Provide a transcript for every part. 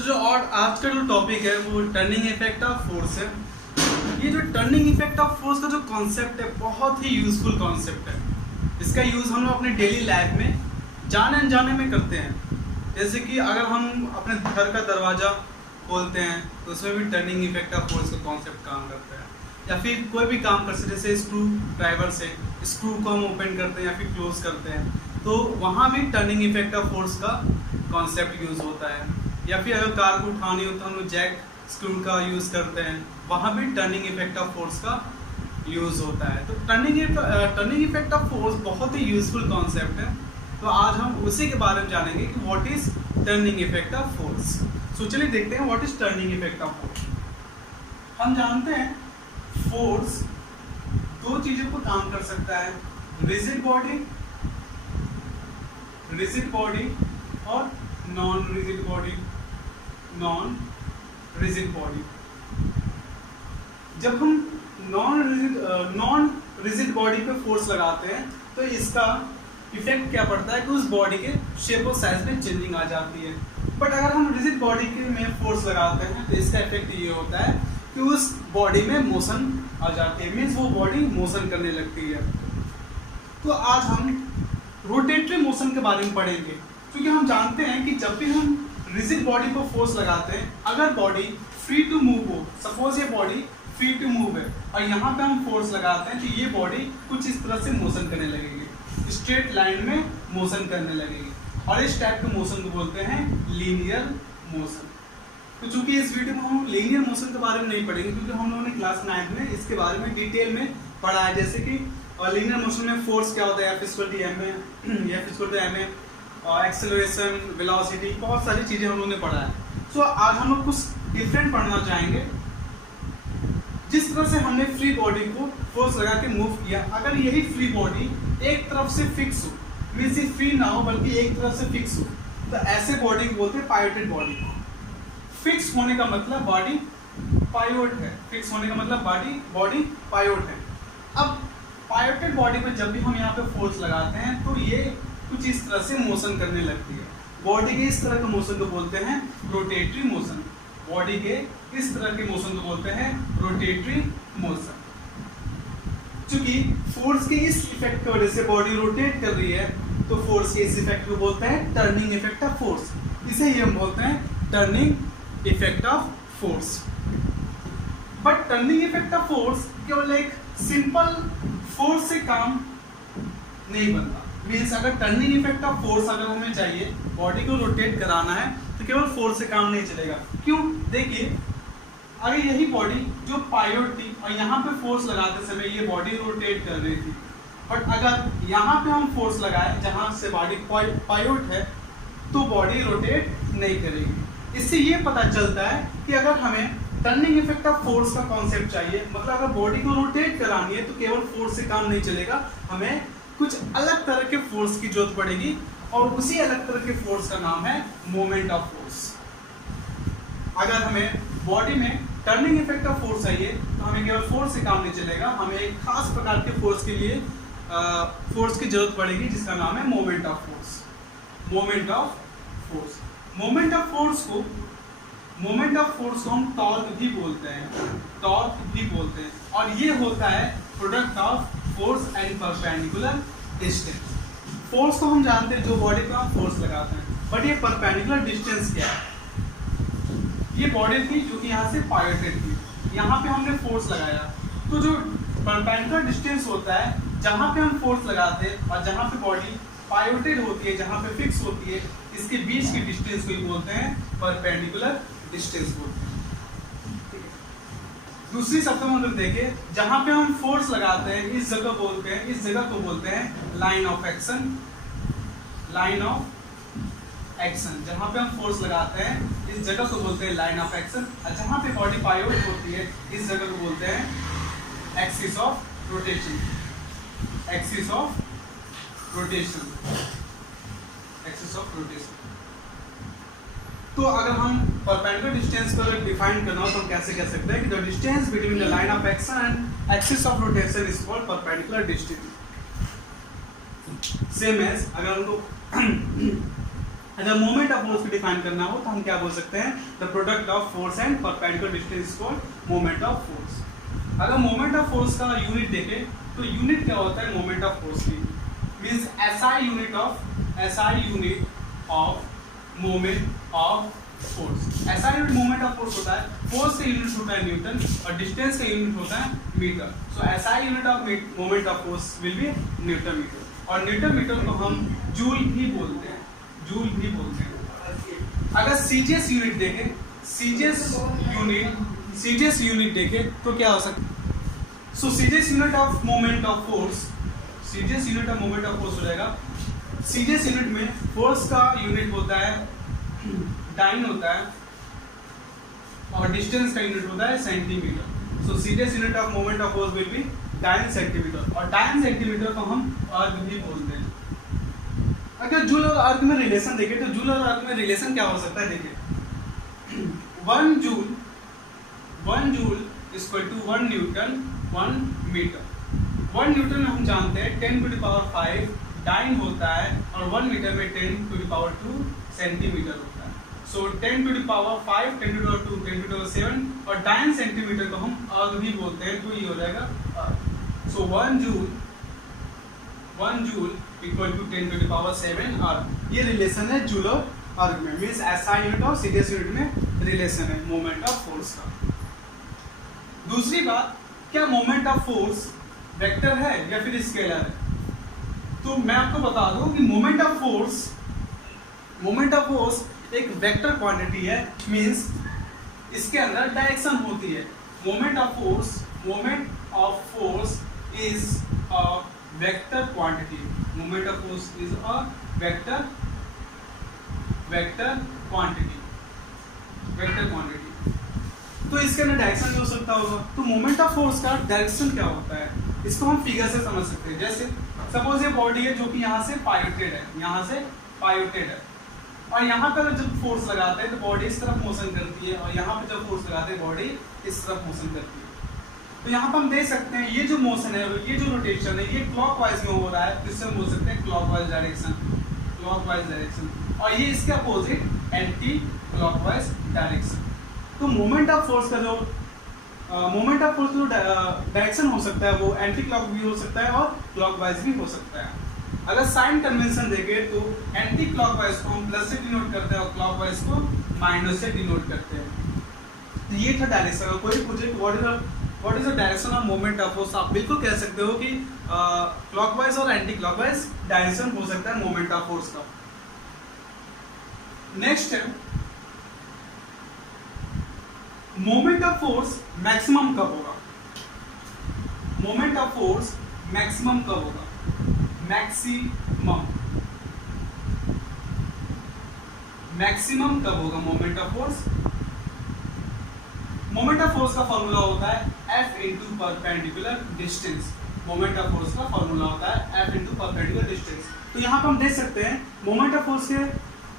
जो और आज का जो टॉपिक है वो टर्निंग इफेक्ट ऑफ फोर्स है। ये जो टर्निंग इफेक्ट ऑफ फोर्स का जो कॉन्सेप्ट है बहुत ही यूजफुल कॉन्सेप्ट है। इसका यूज़ हम लोग अपने डेली लाइफ में जाने अनजाने में करते हैं। जैसे कि अगर हम अपने घर का दरवाज़ा खोलते हैं तो उसमें भी टर्निंग इफेक्ट ऑफ फोर्स का कॉन्सेप्ट काम करता है। या फिर कोई भी काम कर सकते, जैसे स्क्रू ड्राइवर से स्क्रू को हम ओपन करते हैं या फिर क्लोज करते हैं, तो वहाँ भी टर्निंग इफेक्ट ऑफ फोर्स का कॉन्सेप्ट यूज़ होता है। या फिर अगर कार को उठानी हो तो हम लोग जैक स्क्रू का यूज़ करते हैं, वहाँ भी टर्निंग इफेक्ट ऑफ फोर्स का यूज़ होता है। तो टर्निंग इफेक्ट ऑफ फोर्स बहुत ही यूजफुल कॉन्सेप्ट है। तो आज हम उसी के बारे में जानेंगे कि what is turning effect of force. So चलिए देखते हैं what is turning effect of force. हम जानते हैं फोर्स दो चीजों पर काम कर सकता है, रिजिड बॉडी और नॉन रिजिड बॉडी। जब हम नॉन रिजिड बॉडी पे फोर्स लगाते हैं तो इसका इफेक्ट क्या पड़ता है कि उस बॉडी के शेप और साइज में चेंजिंग आ जाती है। बट अगर हम रिजिड बॉडी के में फोर्स लगाते हैं तो इसका इफेक्ट ये होता है कि उस बॉडी में मोशन आ जाती है, मीन्स वो बॉडी मोशन करने लगती है। तो आज हम रोटेटरी मोशन के बारे में पढ़ेंगे, क्योंकि हम जानते हैं कि जब भी हम रिजिड बॉडी को फोर्स लगाते हैं, अगर बॉडी फ्री टू मूव हो, सपोज ये बॉडी फ्री टू मूव है और यहाँ पे हम फोर्स लगाते हैं तो ये बॉडी कुछ इस तरह से मोशन करने लगेगी, स्ट्रेट लाइन में मोशन करने लगेगी। और इस टाइप के मोशन को बोलते हैं लीनियर मोशन। तो चूंकि इस वीडियो में हम लीनियर मोशन के बारे में नहीं पढ़ेंगे, क्योंकि हम लोगों ने क्लास 9 में इसके बारे में डिटेल में पढ़ा है, जैसे कि लीनियर मोशन में फोर्स क्या होता है, F = ma, एक्सेलरेशन, वेलोसिटी, बहुत सारी चीजें हम लोगों ने पढ़ा है। सो आज हम लोग कुछ डिफरेंट पढ़ना चाहेंगे। जिस तरह से हमने फ्री बॉडी को फोर्स लगा के मूव किया, अगर यही फ्री बॉडी एक तरफ से फिक्स हो, मीन्स फ्री ना हो बल्कि एक तरफ से फिक्स हो, तो ऐसे बॉडी को बोलते हैं पायोटेड बॉडी। फिक्स होने का मतलब बॉडी पायोट है, फिक्स होने का मतलब बॉडी पायोट है। अब पायोटेड बॉडी पे जब भी हम यहाँ पे फोर्स लगाते हैं तो ये कुछ इस तरह से मोशन करने लगती है। बॉडी के इस तरह के मोशन को बोलते हैं रोटेटरी मोशन। बॉडी के इस तरह के मोशन को बोलते हैं रोटेटरी मोशन। चूंकि फोर्स के इस इफेक्ट की वजह से बॉडी रोटेट कर रही है, तो फोर्स के इस इफेक्ट को बोलते हैं टर्निंग इफेक्ट ऑफ फोर्स। इसे ही हम बोलते हैं turning effect of force. But turning effect of force केवल एक सिंपल फोर्स से काम नहीं बनता। मीन्स अगर टर्निंग इफेक्ट ऑफ फोर्स अगर हमें चाहिए, बॉडी को रोटेट कराना है, तो केवल फोर्स से काम नहीं चलेगा। क्यों? देखिए, अगर यही बॉडी जो पायोट थी और यहाँ पे फोर्स लगाते समय ये बॉडी रोटेट कर रही थी, बट अगर यहाँ पे हम फोर्स लगाए जहाँ से बॉडी पायोट है, तो बॉडी रोटेट नहीं करेगी। इससे ये पता चलता है कि अगर हमें टर्निंग इफेक्ट ऑफ फोर्स का कॉन्सेप्ट चाहिए, मतलब अगर बॉडी को रोटेट करानी है तो केवल फोर्स से काम नहीं चलेगा, हमें कुछ अलग तरह के फोर्स की जरूरत पड़ेगी, और उसी अलग तरह के फोर्स का नाम है मोमेंट ऑफ फोर्स। अगर हमें बॉडी में टर्निंग इफेक्ट ऑफ फोर्स चाहिए तो हमें केवल फोर्स से काम नहीं चलेगा, हमें एक खास प्रकार के फोर्स के लिए फोर्स की जरूरत पड़ेगी, जिसका नाम है moment of force. Moment of force को हम टॉर्क भी बोलते हैं, और ये होता है product of force and perpendicular distance. Force को हम जानते हैं जो बॉडी पे हम फोर्स लगाते हैं, बट ये परपेंडिकुलर डिस्टेंस क्या है? ये बॉडी थी जो कि यहाँ से पायोटेड थी, यहाँ पे हमने फोर्स लगाया, तो जो परपेंडिकुलर डिस्टेंस होता है जहाँ पे हम फोर्स लगाते हैं और जहाँ पे बॉडी पायोटेड होती है, जहाँ पे फिक्स होती है, इसके बीच की डिस्टेंस को बोलते हैं परपेंडिकुलर डिस्टेंस बोलते हैं। दूसरी शब्दों में अगर देखें, जहाँ पे हम फोर्स लगाते हैं इस जगह को बोलते हैं लाइन ऑफ एक्शन। जहाँ पे हम फोर्स लगाते हैं इस जगह को बोलते हैं लाइन ऑफ एक्शन, और जहाँ पे बॉडी पायोट होती है इस जगह को बोलते हैं एक्सिस ऑफ रोटेशन। तो अगर हम परपेंडिकुलर डिस्टेंस को डिफाइन करना हो तो हम कैसे कह सकते हैं कि the distance between the line of action and axis of rotation is called perpendicular distance. Same as अगर हमको अगर मोमेंट ऑफ फोर्स को डिफाइन करना हो तो हम क्या बोल सकते हैं, the product of force and perpendicular distance is called moment of force. अगर मोमेंट ऑफ फोर्स का यूनिट देखें तो यूनिट क्या होता है मोमेंट ऑफ फोर्स की, means SI unit of moment of force. SI unit moment of force होता है, फोर्स का यूनिट होता है न्यूटन और डिस्टेंस का यूनिट होता है metre. So SI unit of moment of force will be newton metre, और न्यूटन मीटर को हम जूल भी बोलते हैं, जूल भी बोलते हैं। अगर सीजीएस यूनिट देखें, सीजीएस यूनिट देखें तो क्या हो सकता है, so CGS unit of moment of force, CGS unit of moment of force हो जाएगा, सीजीएस यूनिट में फोर्स का यूनिट होता है डाइन होता है और डिस्टेंस का यूनिट होता है centimetre. So CGS unit of moment of force will B dyne centimetre, और डाइन सेंटीमीटर को हम अर्ग भी बोलते हैं। अगर जूल और अर्ग में रिलेशन देखें तो जूल और अर्ग में रिलेशन क्या हो सकता है, देखिए 1 joule equal to 1 newton 1 metre. 1 newton में हम जानते हैं 10⁵ डाइन होता है और 1 मीटर में 10⁵2 सेंटीमीटर होता है। सो 10⁵5 10⁵2 10⁵7 और डाइन सेंटीमीटर को हम अर्ग भी बोलते हैं, तो ये हो जाएगा अर्ग। सो 1 जूल इक्वल टू 10⁻7 अर्ग। ये रिलेशन है जूल और अर्ग में, मींस एसआई यूनिट और सीजीएस यूनिट में रिलेशन है मोमेंट ऑफ फोर्स का। दूसरी बात, क्या मोमेंट ऑफ फोर्स वेक्टर है या फिर स्केलर है? तो मैं आपको बता दूं कि मोमेंट ऑफ फोर्स एक वेक्टर क्वांटिटी है, मींस इसके अंदर डायरेक्शन होती है। Moment of force is a vector quantity, moment of force is a vector quantity. तो इसके अंदर डायरेक्शन भी हो सकता होगा। तो मोमेंट ऑफ फोर्स का डायरेक्शन क्या होता है, इसको हम फिगर से समझ सकते हैं। जैसे सपोज ये बॉडी है जो कि यहाँ से पायोटेड है, और यहाँ पर जब फोर्स लगाते हैं तो बॉडी इस तरफ मोशन करती है, और यहाँ पर जब फोर्स लगाते हैं बॉडी इस तरफ मोशन करती है। तो यहाँ पर हम देख सकते हैं ये जो मोशन है, ये जो रोटेशन है, ये क्लॉकवाइज में हो रहा है, जिससे हम बोल सकते हैं क्लॉकवाइज डायरेक्शन, और ये इसके अपोजिट एंटी क्लॉकवाइज डायरेक्शन। तो मोमेंट ऑफ फोर्स का जो डायरेक्शन हो सकता है वो एंटी क्लॉक भी हो सकता है और क्लॉकवाइज भी हो सकता है। अगर साइन कन्वेंशन देखें तो एंटी क्लॉकवाइज को हम प्लस से डिनोट करते हैं और क्लॉकवाइज को माइनस से डिनोट करते हैं। तो ये था डायरेक्शन। कोई पूछे what is the direction of moment of force, आप बिल्कुल कह सकते हो कि क्लॉकवाइज और एंटी क्लॉकवाइज डायरेक्शन हो सकता है मोमेंट ऑफ फोर्स का। नेक्स्ट है मोमेंट ऑफ फोर्स मैक्सिमम कब होगा? मोमेंट ऑफ फोर्स मैक्सिमम कब होगा? मैक्सिमम कब होगा moment of force? Moment of force का फॉर्मूला होता है F into perpendicular distance. Moment of force का फॉर्मूला होता है F इंटू परपेंडिकुलर डिस्टेंस। तो यहाँ पर हम देख सकते हैं मोमेंट ऑफ फोर्स के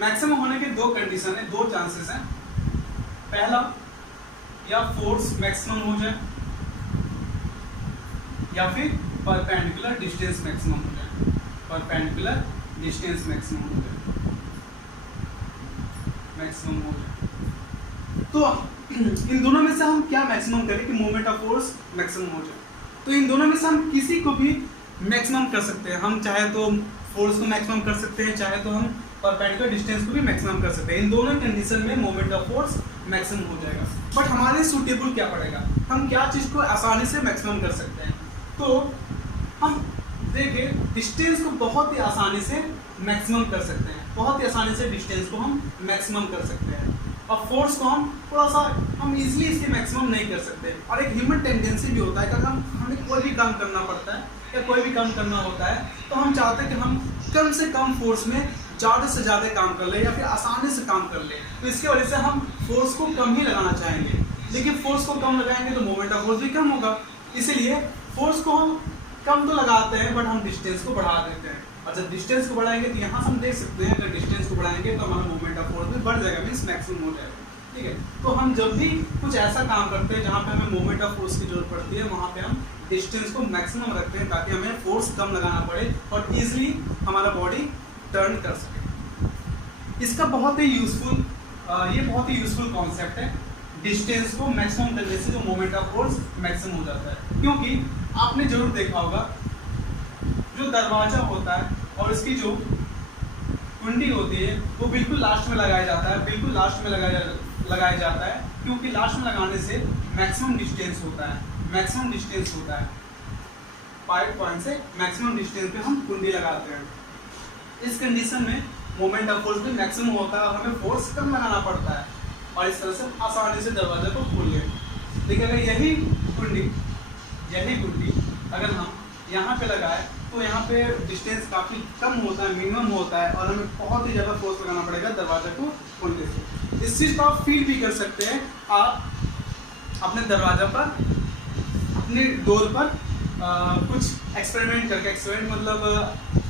मैक्सिमम होने के दो कंडीशन है, दो चांसेस हैं। पहला, या फोर्स मैक्सिमम हो जाए या फिर परपेंडिकुलर डिस्टेंस मैक्सिमम हो जाए, परपेंडिकुलर डिस्टेंस मैक्सिमम हो जाए। तो इन दोनों में से हम क्या मैक्सिमम करें कि मोमेंट ऑफ फोर्स मैक्सिमम हो जाए? तो इन दोनों में से हम किसी को भी मैक्सिमम कर सकते हैं। हम चाहे तो फोर्स को मैक्सिमम कर सकते हैं, चाहे तो हम परपेंडिकुलर डिस्टेंस को भी मैक्सिमम कर सकते हैं। इन दोनों कंडीशन में मोमेंट ऑफ फोर्स मैक्सिमम हो जाएगा। बट हमारे सूटेबल क्या पड़ेगा, हम क्या चीज़ को आसानी से मैक्सिमम कर सकते हैं? तो हम देखिए डिस्टेंस को बहुत ही आसानी से मैक्सिमम कर सकते हैं, बहुत ही आसानी से डिस्टेंस को हम मैक्सिमम कर सकते हैं। और फोर्स को हम थोड़ा सा हम इजीली इसके मैक्सिमम नहीं कर सकते। और एक ह्यूमन टेंडेंसी भी होता है कि अगर हमें कोई भी काम करना पड़ता है या कोई भी काम करना होता है तो हम चाहते हैं कि हम कम से कम फोर्स में ज़्यादा से ज़्यादा काम कर ले या फिर आसानी से काम कर ले। तो इसकी वजह से हम फोर्स को कम ही लगाना चाहेंगे, लेकिन फोर्स को कम लगाएंगे तो मोमेंट ऑफ फोर्स भी कम होगा। इसीलिए फोर्स को हम कम तो लगाते हैं बट हम डिस्टेंस को बढ़ा देते हैं। और जब डिस्टेंस को बढ़ाएंगे तो यहाँ हम देख सकते हैं अगर डिस्टेंस को बढ़ाएंगे तो हमारा मोमेंट ऑफ फोर्स भी बढ़ जाएगा, मीन्स मैक्सिमम हो जाएगा। ठीक है, तो हम जब भी कुछ ऐसा काम करते हैं जहाँ पे हमें मोमेंट ऑफ फोर्स की जरूरत पड़ती है वहाँ पे हम डिस्टेंस को मैक्सिमम रखते हैं ताकि हमें फोर्स कम लगाना पड़े और ईजिली हमारा बॉडी टर्न कर सके। इसका बहुत ही यूजफुल ये बहुत ही यूजफुल कॉन्सेप्ट है। डिस्टेंस को मैक्सिमम करने से जो मोमेंट ऑफ फोर्स मैक्सिमम हो जाता है, क्योंकि आपने जरूर देखा होगा जो दरवाजा होता है और इसकी जो कुंडी होती है वो बिल्कुल लास्ट में लगाया जाता है, बिल्कुल लास्ट में लगाया जाता है, क्योंकि लास्ट में लगाने से मैक्सिमम डिस्टेंस होता है, मैक्सिमम डिस्टेंस होता है। 5 पॉइंट से मैक्सिमम डिस्टेंस पे हम कुंडी लगाते हैं। इस कंडीशन में मोमेंट ऑफ फोर्स भी मैक्सिमम होता है और हमें फोर्स कम लगाना पड़ता है और इस तरह से आसानी से दरवाजे को खोल लें। लेकिन अगर यही कुंडी अगर हम यहाँ पे लगाए तो यहाँ पे डिस्टेंस काफ़ी कम होता है, मिनिमम होता है और हमें बहुत ही ज़्यादा फोर्स लगाना पड़ेगा दरवाजे को खोलने से। इस चीज़ को आप फील भी कर सकते हैं आप अपने दरवाजा पर, अपने डोर पर कुछ एक्सपेरिमेंट करके, एक्सपेरिमेंट मतलब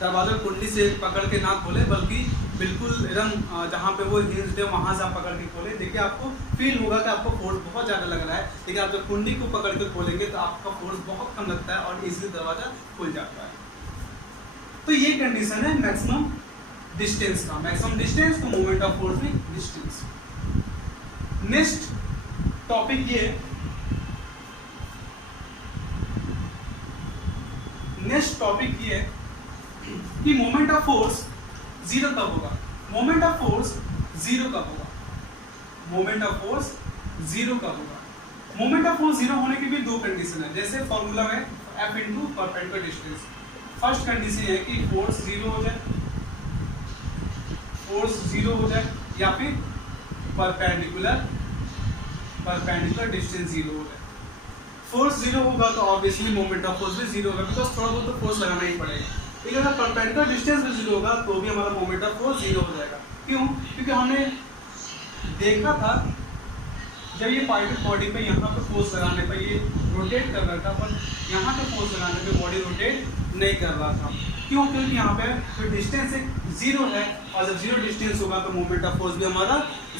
दरवाजा कुंडी से पकड़ के ना खोले, बल्कि बिल्कुल एकदम जहाँ पे वो हिंज है वहाँ से आप पकड़ के खोले। देखिए आपको फील होगा कि आपको फोर्स बहुत ज़्यादा लग रहा है, लेकिन आप जब कुंडी को पकड़ के खोलेंगे तो आपका फोर्स बहुत कम लगता है और इजीली दरवाजा खुल जाता है। तो ये कंडीशन है मैक्सिमम डिस्टेंस का, मैक्सिमम डिस्टेंस तो मोमेंट ऑफ फोर्स भी डिस्टेंस। नेक्स्ट टॉपिक ये है कि मोमेंट ऑफ फोर्स जीरो कब होगा। मोमेंट ऑफ फोर्स जीरो कब होगा? मोमेंट ऑफ फोर्स जीरो कब होगा? मोमेंट ऑफ फोर्स जीरो होने की भी दो कंडीशन है, जैसे फॉर्मूला में F into perpendicular distance. First condition है कि फोर्स जीरो हो जाए या फिर परपेंडिकुलर डिस्टेंस जीरो हो जाए। फोर्स जीरो होगा तो ऑब्वियसली मोमेंट ऑफ फोर्स भी जीरो होगा, बिकॉज थोड़ा बहुत तो फोर्स लगाना ही पड़ेगा। लेकिन अगर परपेंडिकुलर डिस्टेंस भी जीरो होगा तो भी हमारा मोमेंट ऑफ फोर्स जीरो हो जाएगा। क्यों? क्योंकि हमने देखा था जब ये पार्टिकल बॉडी पे यहाँ पे फोर्स लगाने पर ये रोटेट कर रहा था, पर यहाँ पे फोर्स लगाने पे बॉडी रोटेट नहीं कर रहा था। क्यों? क्योंकि यहाँ पे जो डिस्टेंस एक जीरो है और जब जीरो डिस्टेंस होगा तो मोमेंट ऑफ फोर्स भी हमारा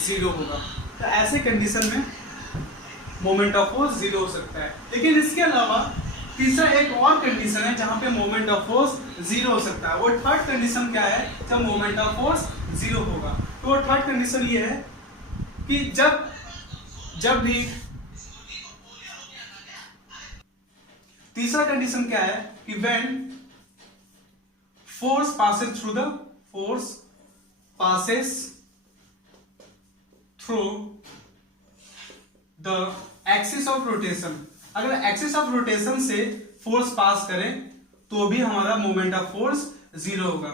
जीरो होगा। तो ऐसे कंडीशन में मोमेंट ऑफ फोर्स जीरो हो सकता है। लेकिन इसके अलावा तीसरा एक और कंडीशन है जहाँ पे मोमेंट ऑफ फोर्स जीरो हो सकता है। वो थर्ड कंडीशन क्या है जब मोमेंट ऑफ फोर्स जीरो होगा? तो वो थर्ड कंडीशन ये है कि जब भी तीसरा कंडीशन क्या है कि when force passes through the axis of rotation। अगर एक्सिस ऑफ रोटेशन से फोर्स पास करें तो भी हमारा मोमेंट ऑफ फोर्स जीरो होगा।